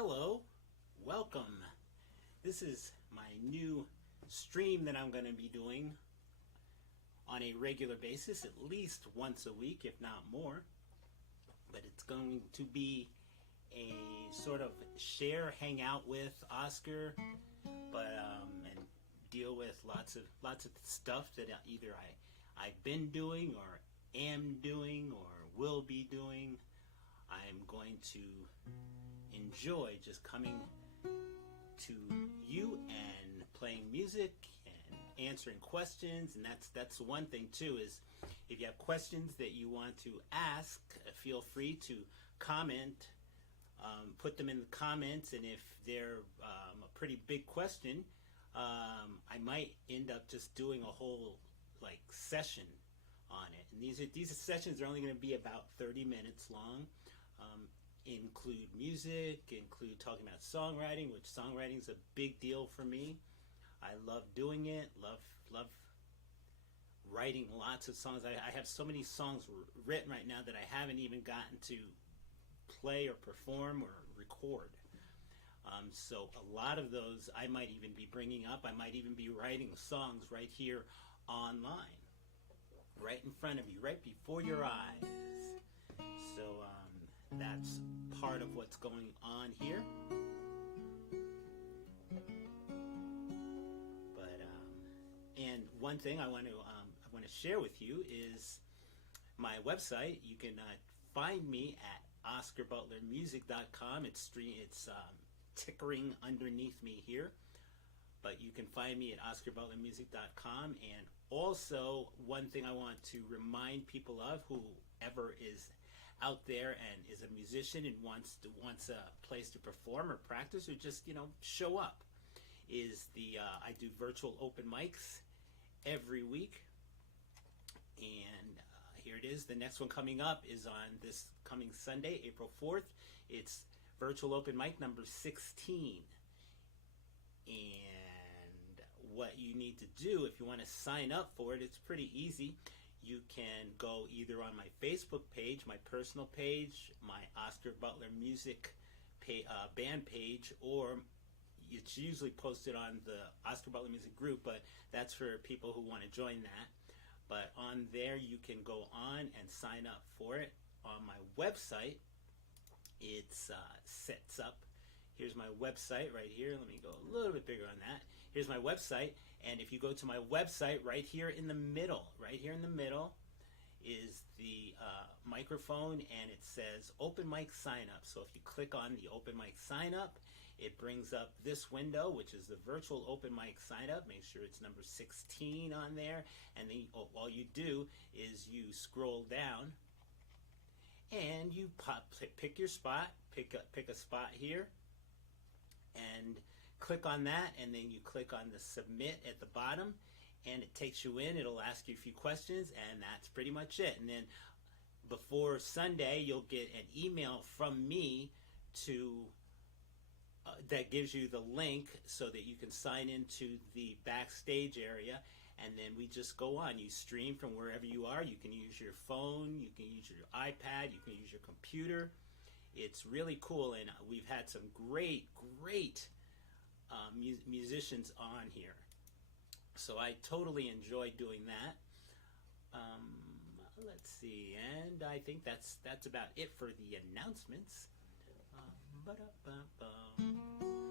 Hello, welcome. This is my new stream that I'm going to be doing on a regular basis, at least once a week, if not more. But it's going to be a sort of share, hang out with Oscar, but and deal with lots of stuff that either I've been doing or am doing or will be doing. I'm going to enjoy just coming to you and playing music and answering questions. And that's one thing too, is if you have questions that you want to ask, feel free to comment, put them in the comments. And if they're a pretty big question, I might end up just doing a whole session on it. And these sessions are only going to be about 30 minutes long. Include music, include talking about songwriting, which songwriting is a big deal for me. I love doing it, love writing lots of songs. I have so many songs written right now that I haven't even gotten to play or perform or record. So a lot of those I might even be bringing up. I might even be writing songs right here online, right in front of you, right before your eyes. So that's part of what's going on here. But and one thing I want to share with you is my website. You can find me at OscarButlerMusic.com. It's tickering underneath me here, but you can find me at OscarButlerMusic.com. And also, one thing I want to remind people of, whoever is out there and is a musician and wants a place to perform or practice or just show up, is I do virtual open mics every week. And here it is. The next one coming up is on this coming Sunday, April 4th. It's virtual open mic number 16. And what you need to do if you want to sign up for it, it's pretty easy. You can go either on my Facebook page, my personal page, my Oscar Butler Music band page, or it's usually posted on the Oscar Butler Music group, but that's for people who want to join that. But on there, you can go on and sign up for it. On my website, it's sets up. Here's my website right here. Let me go a little bit bigger on that. Here's my website, and if you go to my website, right here in the middle is the microphone, and it says Open Mic Sign Up. So if you click on the Open Mic Sign Up, it brings up this window, which is the virtual Open Mic Sign Up. Make sure it's number 16 on there, and then all you do is you scroll down, and you pick your spot, pick a spot here, and click on that, and then you click on the submit at the bottom, and it takes you in. It'll ask you a few questions, and that's pretty much it. And then before Sunday, you'll get an email from me that gives you the link so that you can sign into the backstage area, and then we just go on. You stream from wherever you are. You can use your phone, you can use your iPad, you can use your computer. It's really cool, and we've had some great musicians on here. So I totally enjoy doing that. Let's see, and I think that's about it for the announcements.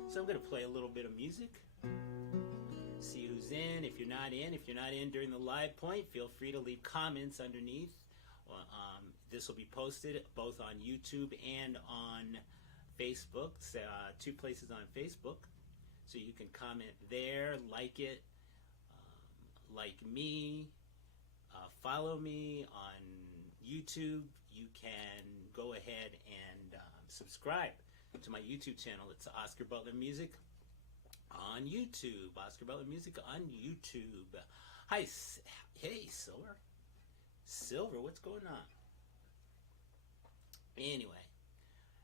So I'm going to play a little bit of music. See who's in. If you're not in during the live point, feel free to leave comments underneath. This will be posted both on YouTube and on Facebook. So, 2 places on Facebook, so you can comment there, like it, like me, follow me on YouTube. You can go ahead and subscribe to my YouTube channel. It's Oscar Butler Music on YouTube. Oscar Butler Music on YouTube. Hi, hey, Silver, what's going on? Anyway,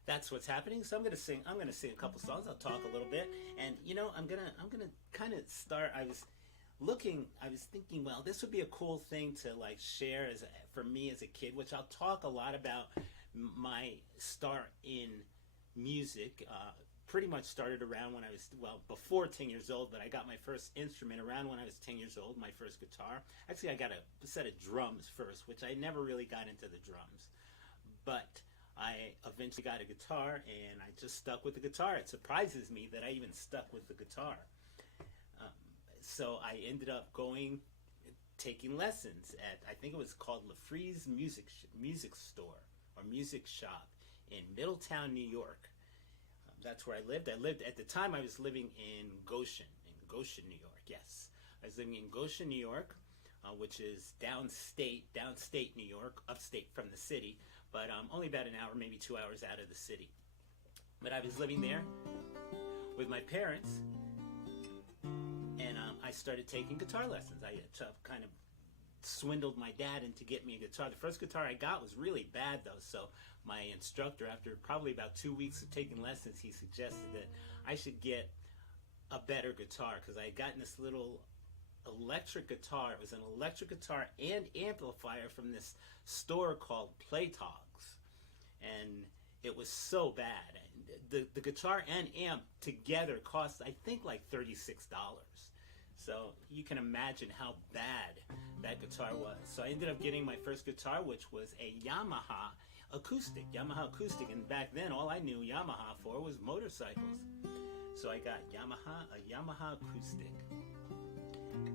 that's what's happening. So I'm gonna sing a couple songs. I'll talk a little bit, and I'm gonna kind of start. I was thinking, well, this would be a cool thing to share for me as a kid, which I'll talk a lot about my start in music. pretty much started around when I was, well, before 10 years old, but I got my first instrument around when I was 10 years old, my first guitar. Actually, I got a set of drums first, which I never really got into the drums. But I eventually got a guitar, and I just stuck with the guitar. It surprises me that I even stuck with the guitar. So I ended up taking lessons at, I think it was called LaFree's Music Store or Music Shop in Middletown, New York. That's where I lived. At the time I was living in Goshen, New York, yes. I was living in Goshen, New York, which is downstate New York, upstate from the city, but only about an hour, maybe 2 hours out of the city. But I was living there with my parents, and I started taking guitar lessons. I kind of swindled my dad into getting me a guitar. The first guitar I got was really bad, though, so my instructor, after probably about 2 weeks of taking lessons, he suggested that I should get a better guitar, because I had gotten this little electric guitar. It was an electric guitar and amplifier from this store called Playtogs, and it was so bad. The guitar and amp together cost, I think, like $36. So you can imagine how bad that guitar was. So I ended up getting my first guitar, which was a Yamaha acoustic, and back then all I knew Yamaha for was motorcycles. So I got a Yamaha acoustic,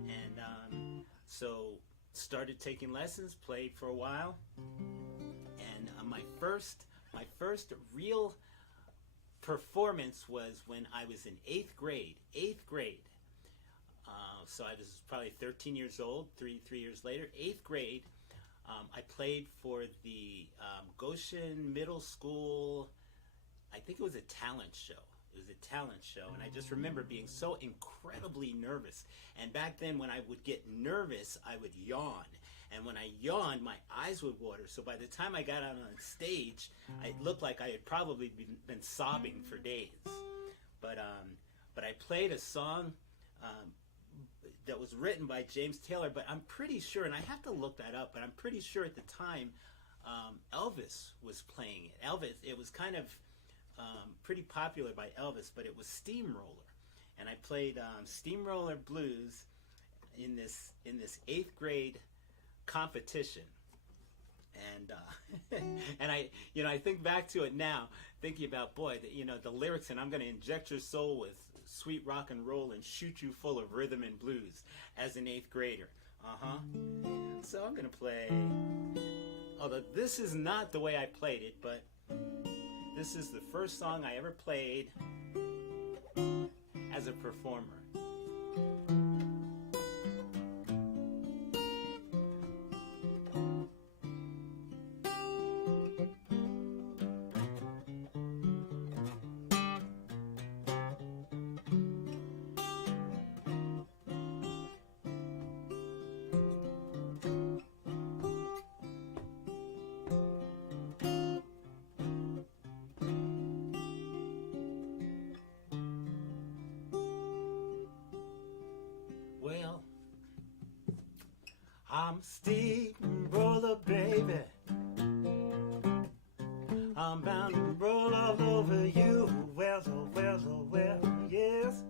and so started taking lessons, played for a while, and my first real performance was when I was in 8th grade. So I was probably 13 years old, three years later, 8th grade. I played for the Goshen Middle School, I think it was a talent show. And I just remember being so incredibly nervous. And back then, when I would get nervous, I would yawn. And when I yawned, my eyes would water. So by the time I got out on stage, it looked like I had probably been sobbing for days. But I played a song that was written by James Taylor, but I'm pretty sure, and I have to look that up, but I'm pretty sure at the time Elvis was playing it. It was kind of pretty popular by Elvis, but it was Steamroller. And I played Steamroller Blues in this 8th grade competition. And and I think back to it now, thinking about, boy, the lyrics, and I'm going to inject your soul with sweet rock and roll and shoot you full of rhythm and blues as an 8th grader. So I'm going to play, although this is not the way I played it, but this is the first song I ever played as a performer. Well, I'm a steamroller, baby. I'm bound to roll all over you. Well, so well, so well, yes.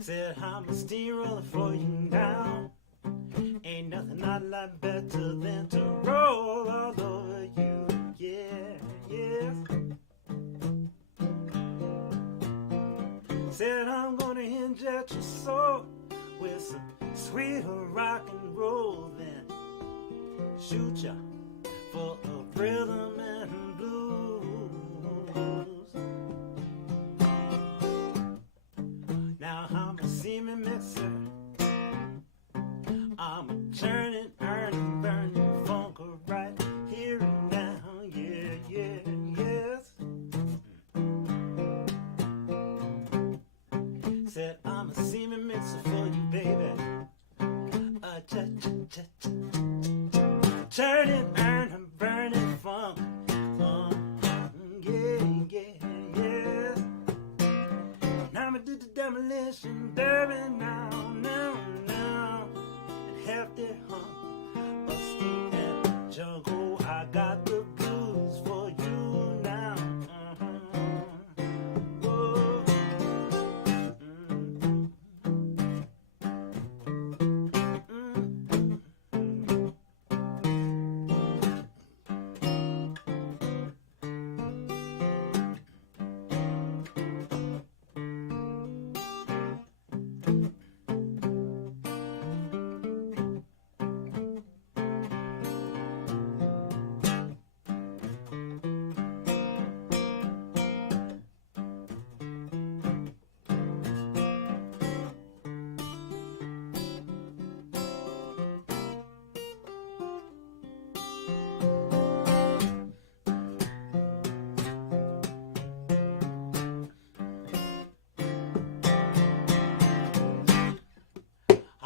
Said I'm a steamroller for you now. Ain't nothing I'd like better than to roll all over you. Yeah, yes. Said I'm gonna inject your soul with some sweet rock and roll, then shoot ya full of rhythm and blues. Now I'm a semen mixer, I'm a churning, earning, burning funk right here and now. Yeah, yeah, yes. Said I'm a semen mixer for you, baby. Churning, earning, burning funk. Yeah, yeah, yeah. Now I'ma do the demolition derby now, now, now. And hefty hump of steam and jungle. I got the blues.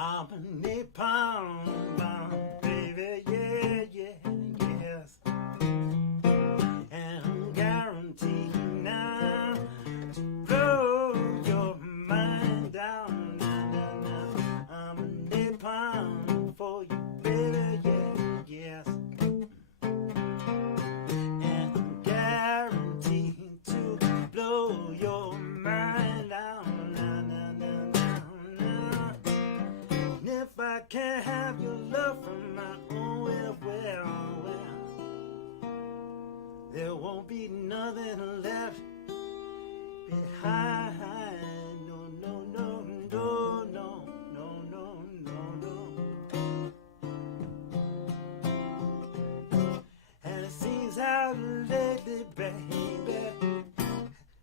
I'm a napalm bomb, baby, yeah, yeah, yes. And I'm guaranteed now to blow your mind down, down, down, down. I'm a napalm for you, baby, yeah, yes. And I'm guaranteed to blow your mind down, down, down, down, down, down. And if I can't have your love from my own well, there won't be nothing left behind. No, no, no, no, no, no, no, no, no. And it seems out lately, baby,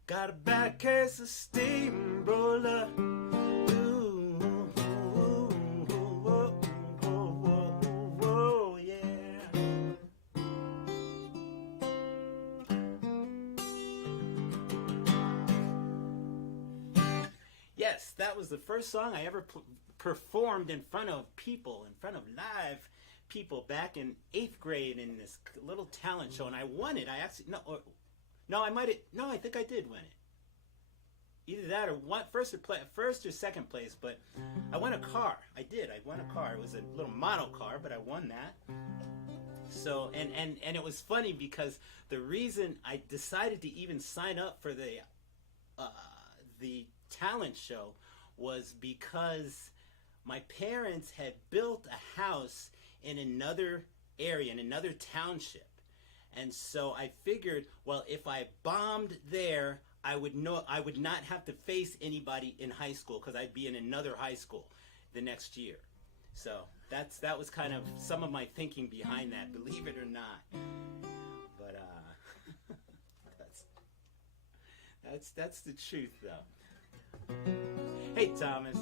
got a bad case of steamroller. Yes, that was the first song I ever performed in front of people, in front of live people back in 8th grade in this little talent show, and I won it. I actually, I think I did win it. Either that or first or second place, but I won a car. I won a car. It was a little model car, but I won that. So, and it was funny because the reason I decided to even sign up for the talent show was because my parents had built a house in another area, in another township. And so I figured, well, if I bombed there, I would not have to face anybody in high school because I'd be in another high school the next year. So that was kind of some of my thinking behind that, believe it or not. But that's the truth, though. Hey, Thomas.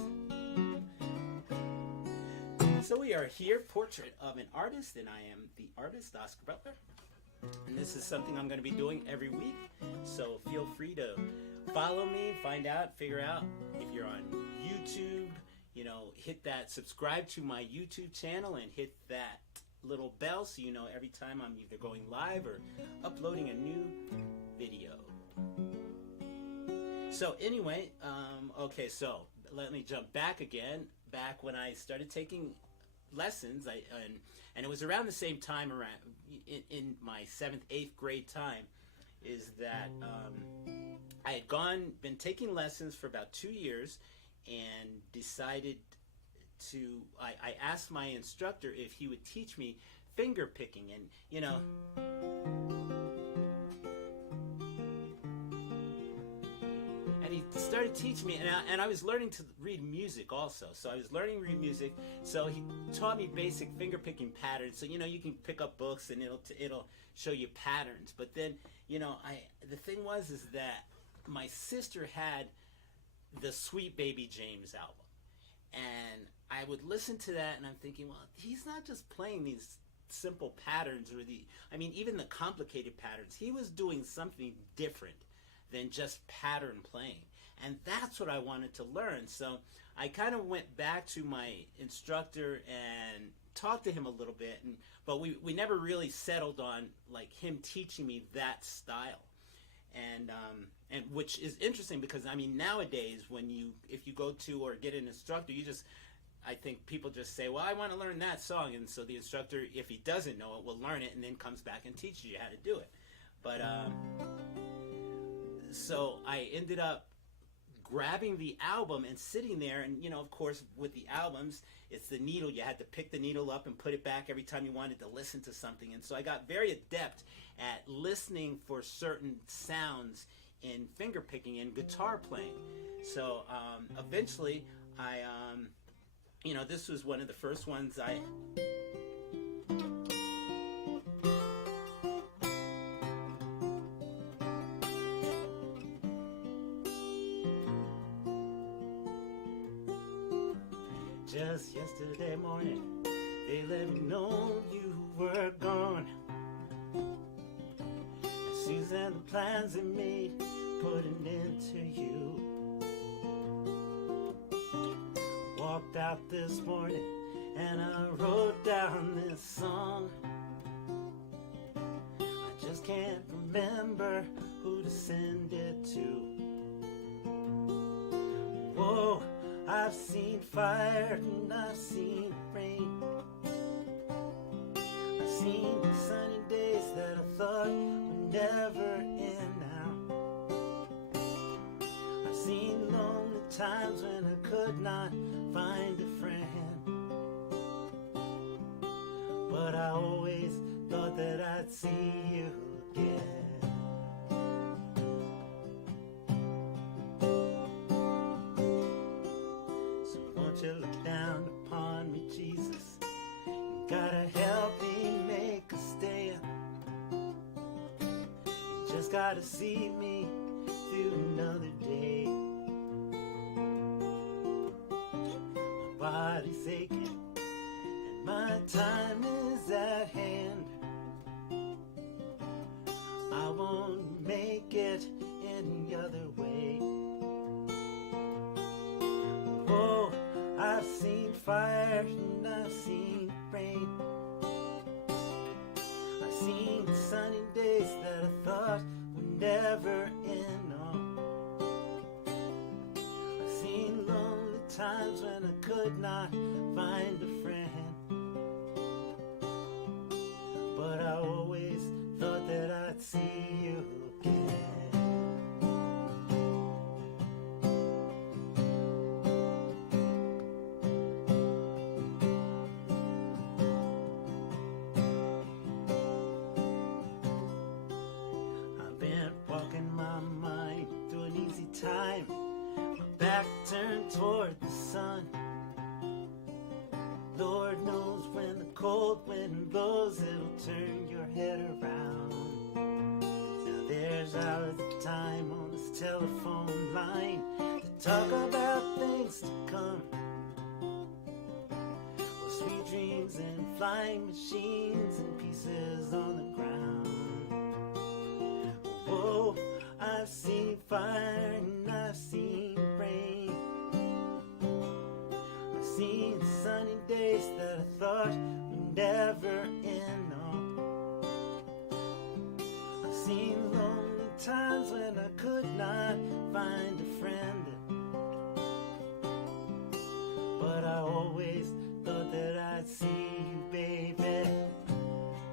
So we are here, Portrait of an Artist, and I am the artist, Oscar Butler. And this is something I'm going to be doing every week. So feel free to follow me, find out, figure out if you're on YouTube, hit that subscribe to my YouTube channel and hit that little bell so you know every time I'm either going live or uploading a new video. So anyway, okay, so let me jump back again. Back when I started taking lessons, and it was around the same time, around in my 7th, 8th grade time, is that I had been taking lessons for about 2 years, and decided to. I asked my instructor if he would teach me finger picking, and he started teaching me, and I was learning to read music also. So I was learning to read music. So he taught me basic finger picking patterns. So you can pick up books and it'll show you patterns. But then the thing was that my sister had the Sweet Baby James album, and I would listen to that, and I'm thinking, well, he's not just playing these simple patterns even the complicated patterns. He was doing something different than just pattern playing. And that's what I wanted to learn. So I kind of went back to my instructor and talked to him a little bit, but we never really settled on like him teaching me that style. And which is interesting because nowadays if you go to or get an instructor, I think people just say, well, I want to learn that song, and so the instructor, if he doesn't know it, will learn it and then comes back and teaches you how to do it. But so I ended up grabbing the album and sitting there, and of course with the albums, it's the needle. You had to pick the needle up and put it back every time you wanted to listen to something. And so I got very adept at listening for certain sounds in finger picking and guitar playing. So eventually I this was one of the first ones I just yesterday morning, they let me know you were gone. Susan, the plans they made, put an end to you. walked out this morning and I wrote down this song. I just can't remember who to send it to. Whoa, I've seen fire and I've seen rain. I've seen sunny days that I thought would never end now. I've seen lonely times when I could not find a friend. But I always thought that I'd see you again. So won't you look down upon me, Jesus? You gotta help me make a stand. You just gotta see me through another day. My body's aching and my time is at hand. I won't make it any other way. Oh, I've seen fire and I've seen rain. I've seen sunny days that I thought would never end. I've seen lonely times when I could not find a friend. But I always thought that I'd see you again. I've been walking my mind through an easy time, my back turned toward the sun. Lord knows when the cold wind blows, it'll turn your head around. Now there's hours of time on this telephone line to talk about things to come. Well, sweet dreams and flying machines and pieces on the ground. Whoa, I've seen fire and I've seen rain. I've seen sunny days that I thought would never end. I've seen lonely times when I could not find a friend. But I always thought that I'd see you, baby,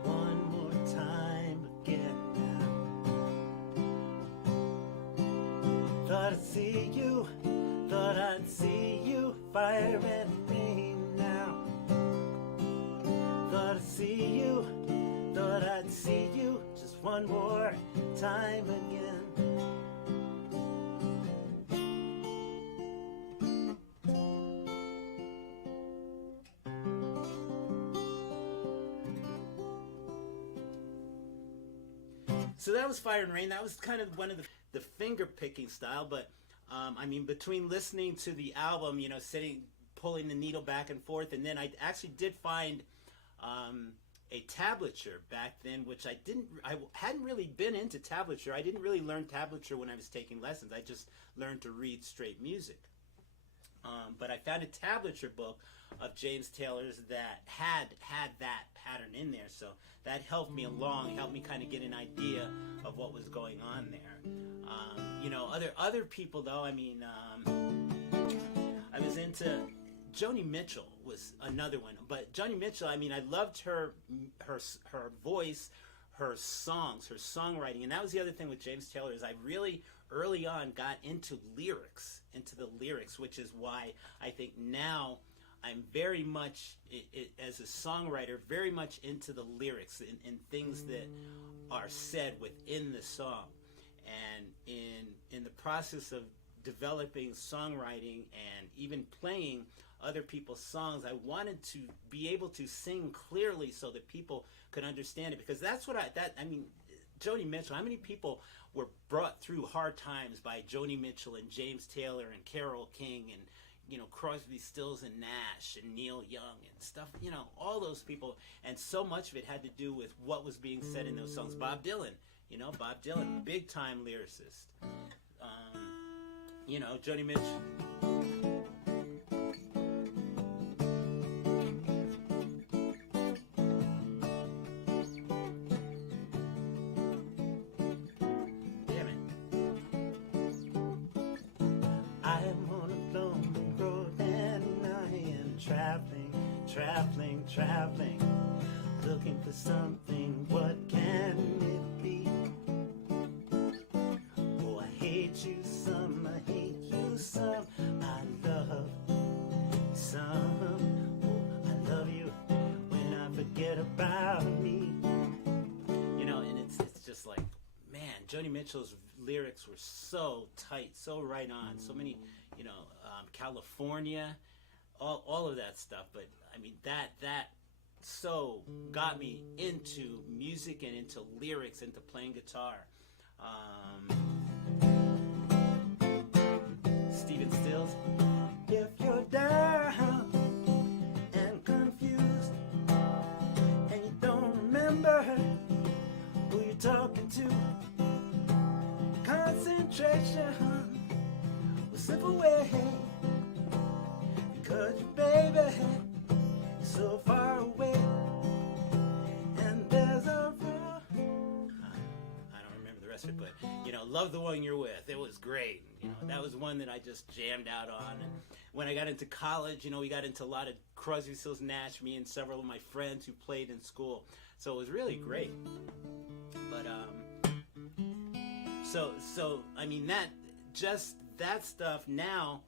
one more time again now. Thought I'd see you, thought I'd see you, fire and rain now. Thought I'd see you, thought I'd see you just one more time again. So that was Fire and Rain. That was kind of one of the finger picking style, but I mean, between listening to the album, you know, sitting, pulling the needle back and forth, and then I actually did find a tablature back then, which I hadn't really been into tablature. I didn't really learn tablature when I was taking lessons. I just learned to read straight music. But I found a tablature book of James Taylor's that had that pattern in there, so that helped me along, helped me kind of get an idea of what was going on there. You know, other people though, I mean, I was into Joni Mitchell was another one, but Joni Mitchell, I mean, I loved her voice, her songs, her songwriting, and that was the other thing with James Taylor is I really early on got into the lyrics, which is why I think now I'm very much, as a songwriter, very much into the lyrics and things that are said within the song. And in the process of developing songwriting and even playing other people's songs, I wanted to be able to sing clearly so that people could understand it, because that's what I mean, Joni Mitchell, how many people were brought through hard times by Joni Mitchell and James Taylor and Carole King and, you know, Crosby, Stills and Nash and Neil Young and stuff, you know, all those people, and so much of it had to do with what was being said in those songs. Bob Dylan, you know, big time lyricist. You know, Joni Mitchell. traveling, traveling, looking for something. What can it be? Oh, I hate you some, I hate you some. I love some. Oh, I love you when I forget about me. You know, and it's just like, man, Joni Mitchell's lyrics were so tight, so right on. So many, you know, California, all of that stuff. But I mean, that so got me into music and into lyrics, into playing guitar. Stephen Stills. If you're down and confused and you don't remember who you're talking to, concentration will slip away because your baby is so far away. And there's a I don't remember the rest of it, but you know, love the one you're with. It was great. You know, that was one that I just jammed out on. And when I got into college, you know, we got into a lot of Crosby, Stills, Nash, me and several of my friends who played in school. So it was really great. But so I mean, that stuff now,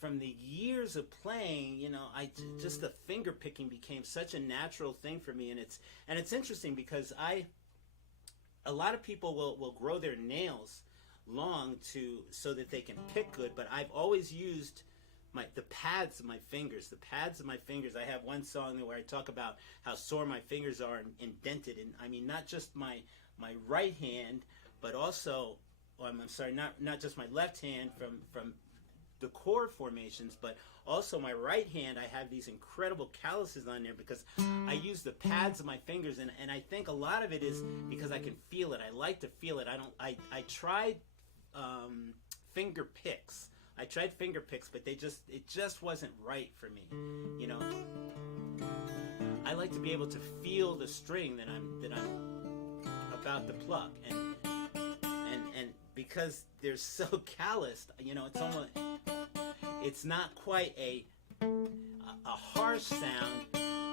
from the years of playing, you know, just the finger picking became such a natural thing for me. And it's interesting because a lot of people will grow their nails long so that they can pick good, but I've always used the pads of my fingers. The pads of my fingers. I have one song where I talk about how sore my fingers are and indented, and I mean not just my right hand, but also, I'm sorry, not just my left hand from the chord formations, but also my right hand. I have these incredible calluses on there because I use the pads of my fingers, and I think a lot of it is because I can feel it. I like to feel it. I tried finger picks. I tried finger picks, but it just wasn't right for me. You know, I like to be able to feel the string that I'm about to pluck, and because they're so calloused, you know, it's not quite a harsh sound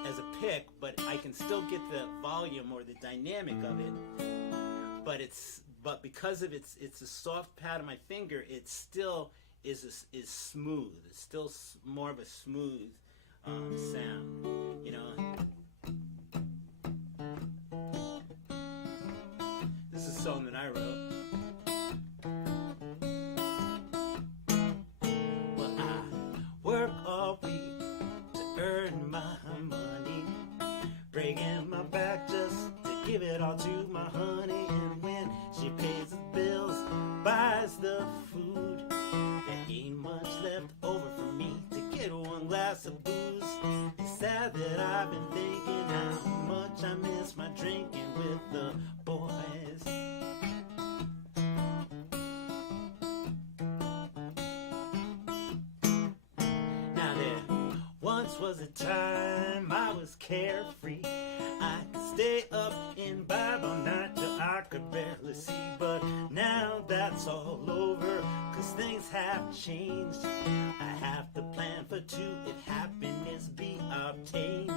as a pick, but I can still get the volume or the dynamic of it. But because of it's a soft pad of my finger, it still is smooth. It's still more of a smooth sound, you know. This is a song that I wrote. Well, I work all week to earn my money, breaking my back just to give it all to my honey. And when she pays the bills, buys the food, there ain't much left over for me to get one glass of booze. It's sad that I've been thinking how much I miss my drinking with the boys. Now there once was a time I was carefree. I could stay up in bed all night till I could barely see. But now that's all over, 'cause things have changed. I have to plan for two if happiness be obtained.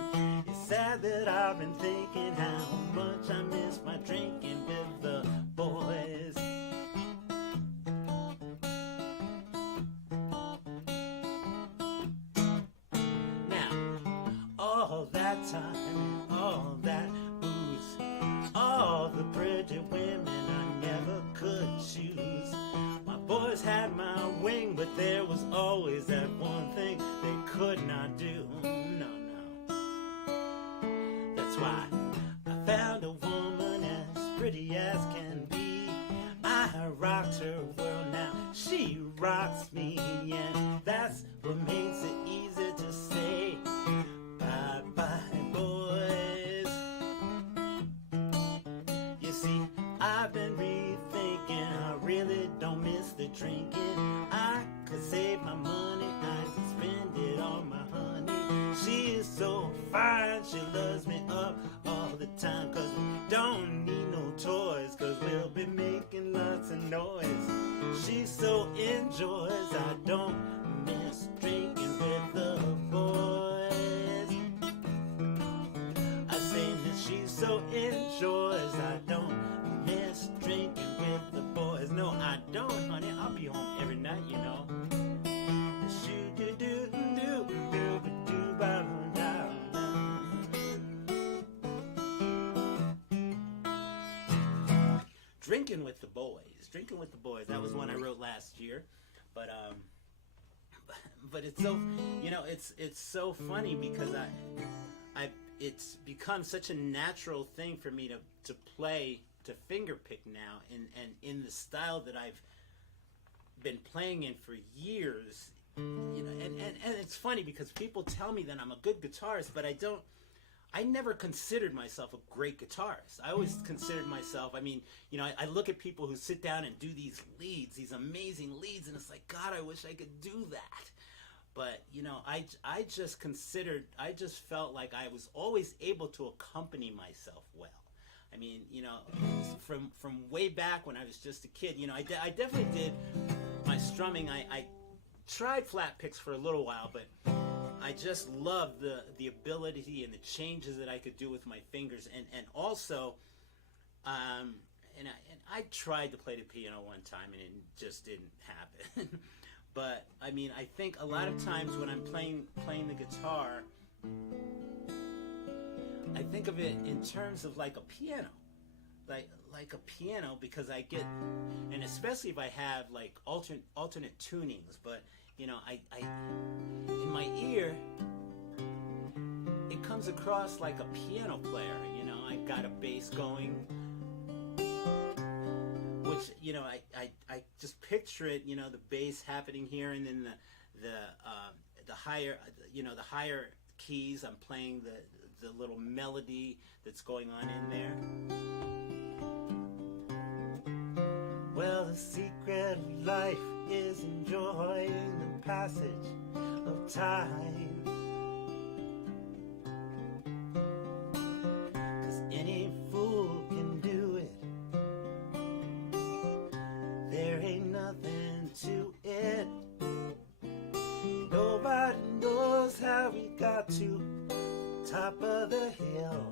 It's sad that I've been thinking how much I miss my drinking with the boys. Now, all that time and all that booze, all the pretty women I never could choose. My boys had my wing, but there was always that one thing they could not do. No. That's why I found a woman as pretty as can be. I rocked her world, now she rocks me, and that's what makes it easy to say bye-bye, boys. You see, I've been rethinking, I really don't miss the drinking. I could save my money, I could spend it on my honey. She is so fine, she loves me up all the time, 'cause we don't need no toys, 'cause we'll be making lots of noise. She so enjoys, I don't miss drinking with the boys. so enjoys. I don't miss drinking with the boys. No, I don't, honey. I'll be home every night, you know. Drinking with the boys. Drinking with the boys. That was one I wrote last year, but it's so, you know, it's so funny because it's become such a natural thing for me to play, to finger pick now, and in the style that I've been playing in for years, you know, and it's funny because people tell me that I'm a good guitarist, but I never considered myself a great guitarist. I always considered myself, I mean, you know, I look at people who sit down and do these leads, these amazing leads, and it's like, God, I wish I could do that. But, you know, I just felt like I was always able to accompany myself well. I mean, you know, from way back when I was just a kid, you know, I definitely did my strumming. I tried flat picks for a little while, but I just loved the ability and the changes that I could do with my fingers, and also, and I tried to play the piano one time, and it just didn't happen. But I mean, I think a lot of times when I'm playing the guitar, I think of it in terms of like a piano, like a piano, because I get, and especially if I have like alternate tunings, but you know, I in my ear, it comes across like a piano player. You know, I've got a bass going, which, you know, I just picture it, you know, the bass happening here, and then the higher, you know, the higher keys, I'm playing the little melody that's going on in there. Well, the secret of life is enjoying the passage of time. 'Cause any fool can do it. There ain't nothing to it. Nobody knows how we got to the top of the hill.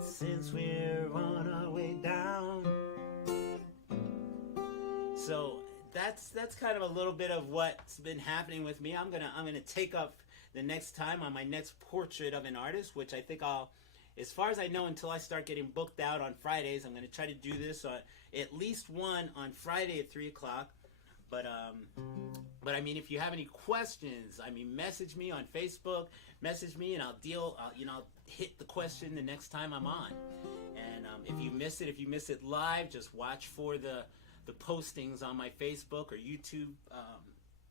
Since we're on our way down. So that's kind of a little bit of what's been happening with me. I'm gonna take up the next time on my next portrait of an artist, which I think I'll, as far as I know, until I start getting booked out on Fridays, I'm gonna try to do this at least one on Friday at 3 o'clock. But I mean, if you have any questions, I mean, message me on Facebook, message me, and I'll hit the question the next time I'm on. And if you miss it live, just watch for the postings on my Facebook or YouTube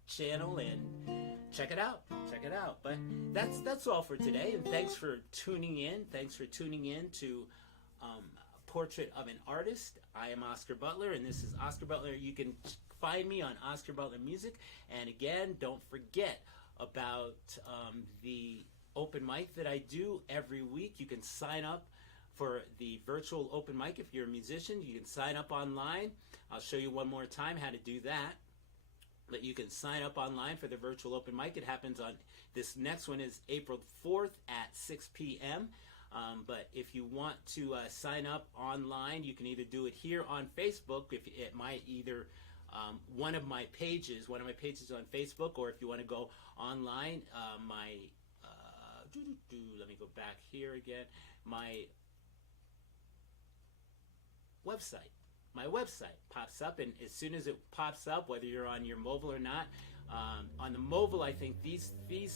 channel and check it out. But that's all for today, and thanks for tuning in. Thanks for tuning in to Portrait of an Artist. I am Oscar Butler, and this is Oscar Butler. You can find me on Oscar Butler Music. And again, don't forget about the open mic that I do every week. You can sign up for the virtual open mic if you're a musician. You can sign up online. I'll show you one more time how to do that. But you can sign up online for the virtual open mic. It happens on, this next one is April 4th at 6 p.m. But if you want to sign up online, you can either do it here on Facebook, if it might either one of my pages on Facebook, or if you want to go online, let me go back here again, my website pops up, and as soon as it pops up, whether you're on your mobile or not, on the mobile, I think these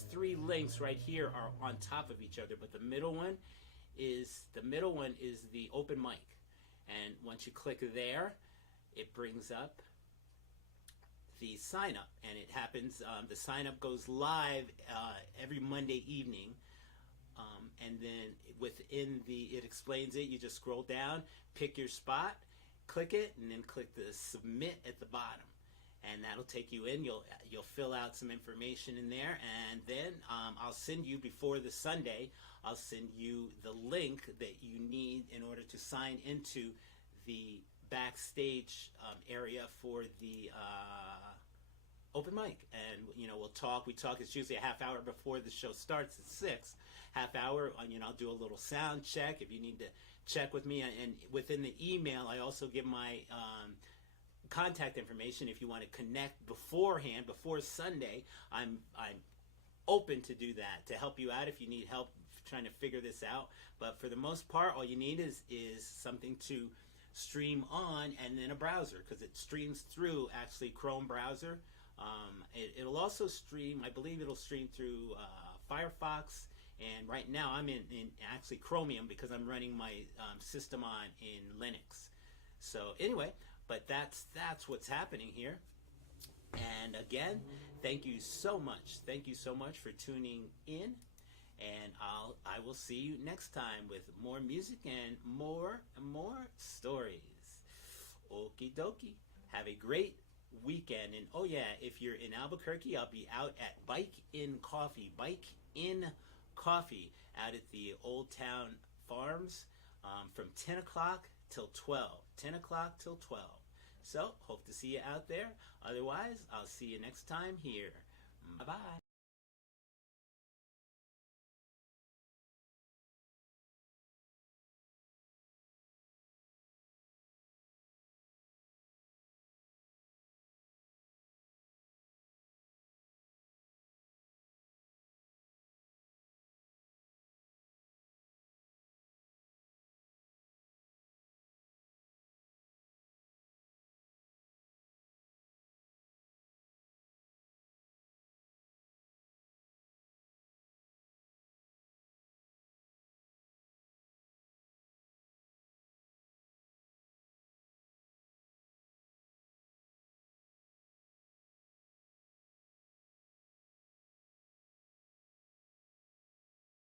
three links right here are on top of each other, but the middle one is the open mic, and once you click there, it brings up the sign up, and it happens, the sign up goes live every Monday evening, and then within it explains it. You just scroll down, pick your spot, click it, and then click the submit at the bottom, and that'll take you in. You'll fill out some information in there, and then I'll send you, before the Sunday, I'll send you the link that you need in order to sign into the backstage area for the open mic, and we'll talk. We talk. It's usually a half hour before the show starts at 6. Half hour. I'll do a little sound check if you need to check with me. And within the email, I also give my contact information if you want to connect beforehand, before Sunday. I'm open to do that, to help you out if you need help trying to figure this out. But for the most part, all you need is something to stream on, and then a browser, because it streams through actually Chrome browser. It'll also stream, I believe it'll stream through Firefox, and right now I'm in actually Chromium, because I'm running my system on in Linux. So anyway, but that's what's happening here. And again, thank you so much. Thank you so much for tuning in. And I will see you next time with more music and more stories. Okie dokie. Have a great weekend. And oh yeah, if you're in Albuquerque, I'll be out at Bike In Coffee out at the Old Town Farms from 10 o'clock till 12. 10 o'clock till 12. So, hope to see you out there. Otherwise, I'll see you next time here. Bye-bye.